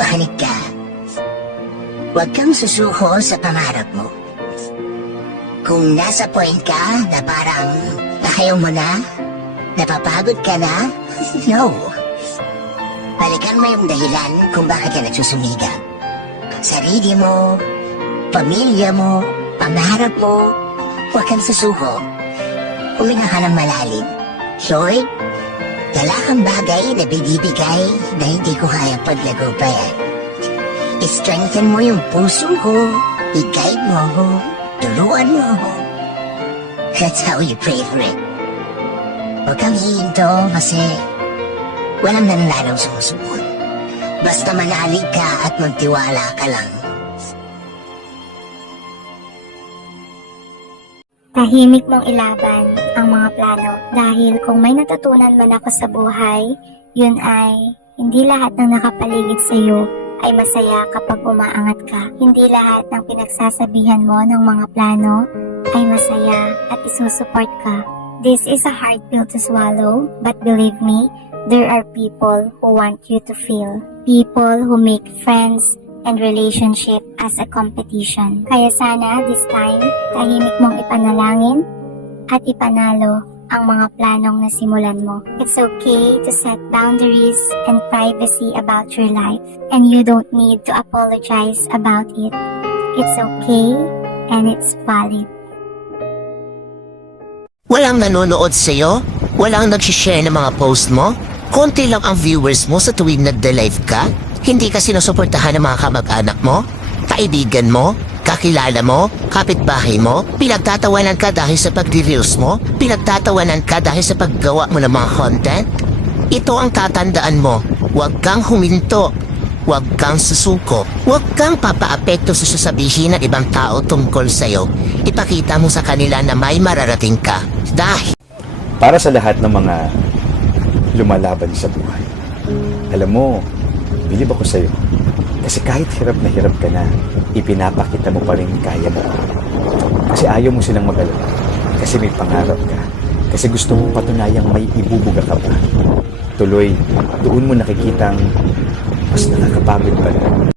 Makinig ka. Huwag kang susuko sa pangarap mo. Kung nasa point ka na parang ayaw mo na, napapagod ka na, no. Balikan mo yung dahilan kung bakit ka nagsusumigap. Sarili mo, pamilya mo, pangarap mo, huwag kang susuko. Huminga ng malalim. Lord, dala kang bagay na binibigay na hindi ko kaya paglagupayan. I-strengthen mo yung puso ko, i-guide mo ako, turuan mo ako. That's how you pray for it. Huwag kang hihinto kasi walang nanlalong sumusunod. Basta manalig ka at magtiwala ka lang. Tahimik mong ilaban ang mga plano dahil kung may natutunan man ako sa buhay, yun ay hindi lahat ng nakapaligid sa iyo ay masaya kapag umaangat ka. Hindi lahat ng pinagsasabihan mo ng mga plano ay masaya at isusuport ka. This is a hard pill to swallow, but believe me, there are people who want you to feel. People who make friends and relationship as a competition. Kaya sana this time, tahimik mong ipanalangin at ipanalo ang mga planong nasimulan mo. It's okay to set boundaries and privacy about your life and you don't need to apologize about it. It's okay and it's valid. Walang nanonood sa'yo? Walang nagsishare ng mga post mo? Konti lang ang viewers mo sa tuwing nagda-live ka? Hindi ka sinusuportahan ng mga kamag-anak mo? Kaibigan mo? Kakilala mo? Kapitbahay mo? Pinagtatawanan ka dahil sa pagdi-reels mo? Pinagtatawanan ka dahil sa paggawa mo ng mga content? Ito ang tatandaan mo. Huwag kang huminto. Huwag kang susuko. Huwag kang papaapekto sa sasabihin ng ibang tao tungkol sa'yo. Ipakita mo sa kanila na may mararating ka. Dahil para sa lahat ng mga lumalaban sa buhay. Alam mo, bilib ako sa'yo. Kasi kahit hirap na hirap ka na, ipinapakita mo pa rin kaya mo. Kasi ayaw mo silang magalala. Kasi may pangarap ka. Kasi gusto mong patunayang may ibubuga ka pa. Tuloy, doon mo nakikitang mas nakakapagod pala